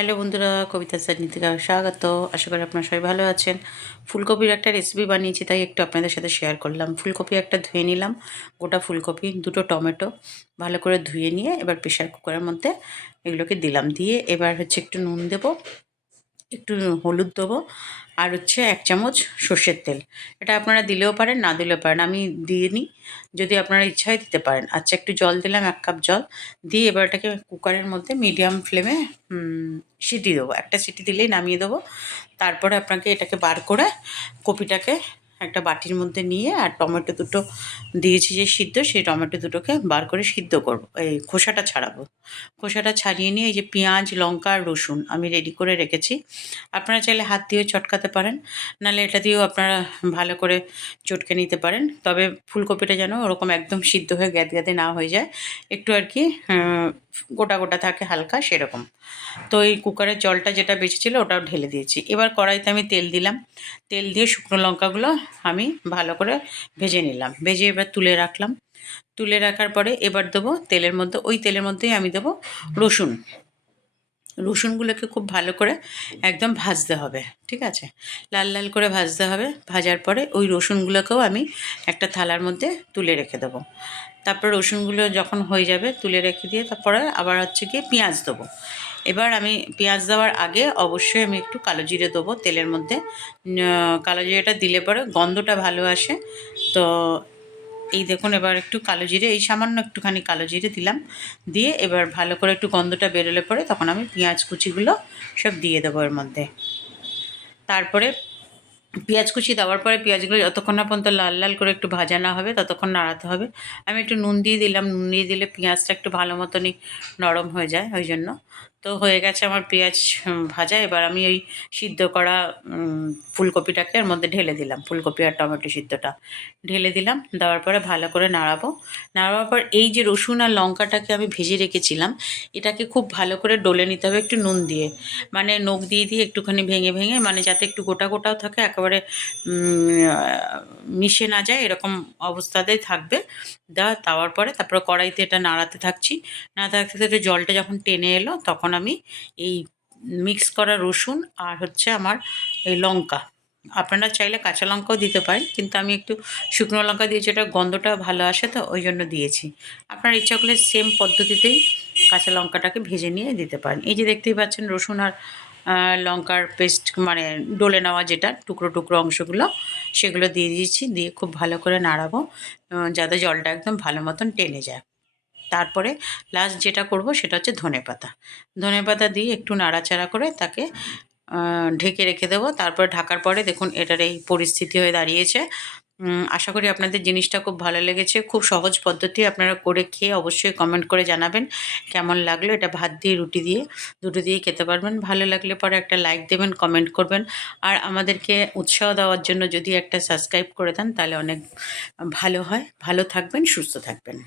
Hello বন্ধুরা, কবিতা সাজনীতিকা স্বাগত। আশা করি আপনারা সবাই ভালো আছেন। ফুলকপির একটা রেসিপি বানিয়েছি, তাই একটু আপনাদের সাথে শেয়ার করলাম। ফুলকপি একটা ধুয়ে নিলাম, গোটা ফুলকপি, দুটো টমেটো ভালো করে ধুয়ে নিয়ে এবার প্রেশার কুকারের মধ্যে এগুলোকে দিলাম। দিয়ে এবার একটু নুন দেবো, একটু হলুদ দেবো, আর 1 চামচ সর্ষের তেল। এটা আপনারা দিলেও পারেন, না দিলেও পারেন, আমি দিয়ে নিই। যদি আপনারা ইচ্ছা হয় দিতে পারেন। আচ্ছা, একটু জল দিলাম, 1 কাপ জল দিয়ে এবার এটাকে কুকারের মধ্যে মিডিয়াম ফ্লেমে সিটি দেবো। একটা সিটি দিলেই নামিয়ে দেবো। তারপরে আপনাকে এটাকে বার করে কপিটাকে একটা বাটির মধ্যে নিয়ে, আর টমেটো দুটো দিয়েছি যে সিদ্ধ, সেই টমেটো দুটোকে বার করে সিদ্ধ করবো, এই খোসাটা ছাড়াবো। খোসাটা ছাড়িয়ে নিয়ে এই যে পেঁয়াজ, লঙ্কা আর রসুন আমি রেডি করে রেখেছি। আপনারা চাইলে হাত দিয়েও চটকাতে পারেন, নাহলে এটা দিয়েও আপনারা ভালো করে চটকে নিতে পারেন। তবে ফুলকপিটা যেন ওরকম একদম সিদ্ধ হয়ে গ্যাদে না হয়ে যায়, একটু আর কি গোটা গোটা থাকে হালকা সেরকম। তো এই কুকারের জলটা যেটা বেঁচেছিলো ওটাও ঢেলে দিয়েছি। এবার কড়াইতে আমি তেল দিলাম। তেল দিয়ে শুকনো লঙ্কাগুলো আমি ভালো করে ভেজে নিলাম। ভেজে এবার তুলে রাখলাম। তুলে রাখার পরে এবার দেবো তেলের মধ্যে, ওই তেলের মধ্যেই আমি দেবো রসুন। রসুনগুলোকে খুব ভালো করে একদম ভাজতে হবে, ঠিক আছে? লাল লাল করে ভাজতে হবে। ভাজার পরে ওই রসুনগুলোকেও আমি একটা থালার মধ্যে তুলে রেখে দেবো। তারপর রসুনগুলো যখন হয়ে যাবে তুলে রেখে দিয়ে তারপরে আবার গিয়ে পেঁয়াজ দেবো। এবার আমি পেঁয়াজ দেওয়ার আগে অবশ্যই আমি একটু কালো জিরে দেবো তেলের মধ্যে। কালো জিরেটা দিলে পরে গন্ধটা ভালো আসে। তো এই দেখুন, এবার একটু কালো জিরে, এই সামান্য একটুখানি কালো জিরে দিলাম। দিয়ে এবার ভালো করে একটু গন্ধটা বেরোলে পরে তখন আমি পেঁয়াজ কুচিগুলো সব দিয়ে দেবো এর মধ্যে। তারপরে পেঁয়াজ কুচি দেওয়ার পরে পেঁয়াজগুলো যতক্ষণ না পর্যন্ত লাল লাল করে একটু ভাজা না হবে ততক্ষণ নাড়াতে হবে। আমি একটু নুন দিয়ে দিলাম। নুন দিয়ে দিলে পেঁয়াজটা একটু ভালো মতনই নরম হয়ে যায়, ওই জন্য। তো হয়ে গেছে আমার পেঁয়াজ ভাজা। এবার আমি ওই সিদ্ধ করা ফুলকপিটাকে এর মধ্যে ঢেলে দিলাম। ফুলকপি আর টমেটো সিদ্ধটা ঢেলে দিলাম। দেওয়ার পরে ভালো করে নাড়াবো। নাড়াবার পর এই যে রসুন আর লঙ্কাটাকে আমি ভেজে রেখেছিলাম, এটাকে খুব ভালো করে ডলে নিতে হবে একটু নুন দিয়ে। মানে নখ দিয়ে একটুখানি ভেঙে ভেঙে, মানে যাতে একটু গোটা গোটাও থাকে, একেবারে মিশে না যায় এরকম অবস্থাতেই থাকবে। দেওয়ার পরে তারপরে কড়াইতে এটা নাড়াতে থাকছি। নাড়াতে থাকতে থাকতে জলটা যখন টেনে এলো তখন আমি এই মিক্স করা রসুন আর আমার এই লঙ্কা, আপনারা চাইলে কাঁচা লঙ্কাও দিতে পারেন, কিন্তু আমি একটু শুকনো লঙ্কা দিয়েছি, ওটা গন্ধটা ভালো আসে, তো ওই জন্য দিয়েছি। আপনার ইচ্ছা করলে সেম পদ্ধতিতেই কাঁচা লঙ্কাটাকে ভেজে নিয়ে দিতে পারেন। এই যে দেখতেই পাচ্ছেন রসুন আর লঙ্কার পেস্ট, মানে ডলে নেওয়া যেটা টুকরো টুকরো অংশগুলো, সেগুলো দিয়ে দিয়েছি। দিয়ে খুব ভালো করে নাড়াবো যাতে জলটা একদম ভালো মতন টেনে যায়। তারপরে লাস্ট যেটা করব সেটা ধনেপাতা। ধনেপাতা দিয়ে একটু নাড়াচাড়া করে তাকে ঢেকে রেখে দেবো। তারপর ঢাকার পরে দেখুন এটার এই পরিস্থিতি হয়ে দাঁড়িয়েছে। আশা করি আপনাদের জিনিসটা খুব ভালো লেগেছে। খুব সহজ পদ্ধতি, আপনারা করে খেয়ে অবশ্যই কমেন্ট করে জানাবেন কেমন লাগলো। এটা ভাত দিয়ে, রুটি দিয়ে, দুটো দিয়েই খেতে পারবেন। ভালো লাগলে পরে একটা লাইক দেবেন, কমেন্ট করবেন। আর আমাদেরকে উৎসাহ দেওয়ার জন্য যদি একটা সাবস্ক্রাইব করে দেন তাহলে অনেক ভালো হয়। ভালো থাকবেন, সুস্থ থাকবেন।